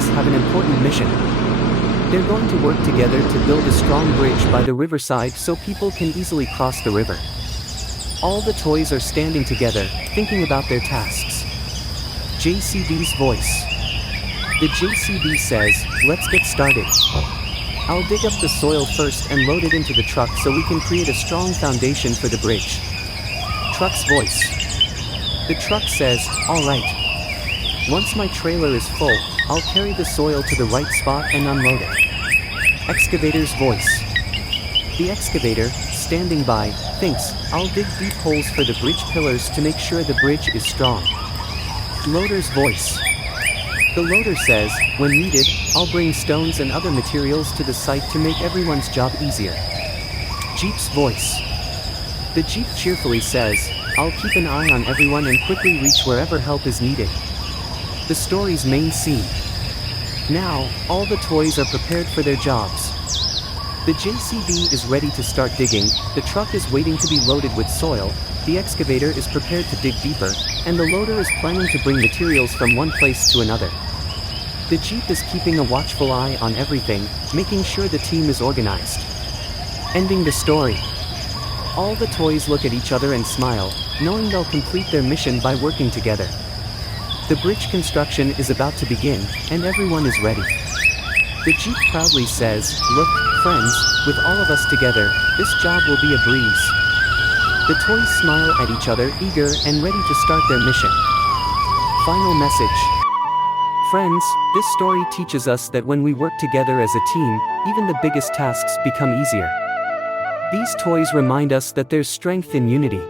toys have an important mission. They're going to work together to build a strong bridge by the riverside so people can easily cross the river. All the toys are standing together, thinking about their tasks. JCB's voice. The JCB says, "Let's get started. I'll dig up the soil first and load it into the truck so we can create a strong foundation for the bridge." Truck's voice. The truck says, "All right. Once my trailer is full, I'll carry the soil to the right spot and unload it." Excavator's voice. The excavator, standing by, thinks, "I'll dig deep holes for the bridge pillars to make sure the bridge is strong." Loader's voice. The loader says, "When needed, I'll bring stones and other materials to the site to make everyone's job easier." Jeep's voice. The Jeep cheerfully says, "I'll keep an eye on everyone and quickly reach wherever help is needed." The story's main scene. Now, all the toys are prepared for their jobs. The JCB is ready to start digging, the truck is waiting to be loaded with soil, the excavator is prepared to dig deeper, and the loader is planning to bring materials from one place to another. The Jeep is keeping a watchful eye on everything, making sure the team is organized. Ending the story. All the toys look at each other and smile, knowing they'll complete their mission by working together. The bridge construction is about to begin, and everyone is ready. The Jeep proudly says, "Look, friends, with all of us together, this job will be a breeze." The toys smile at each other, eager and ready to start their mission. Final message. Friends, this story teaches us that when we work together as a team, even the biggest tasks become easier. These toys remind us that there's strength in unity.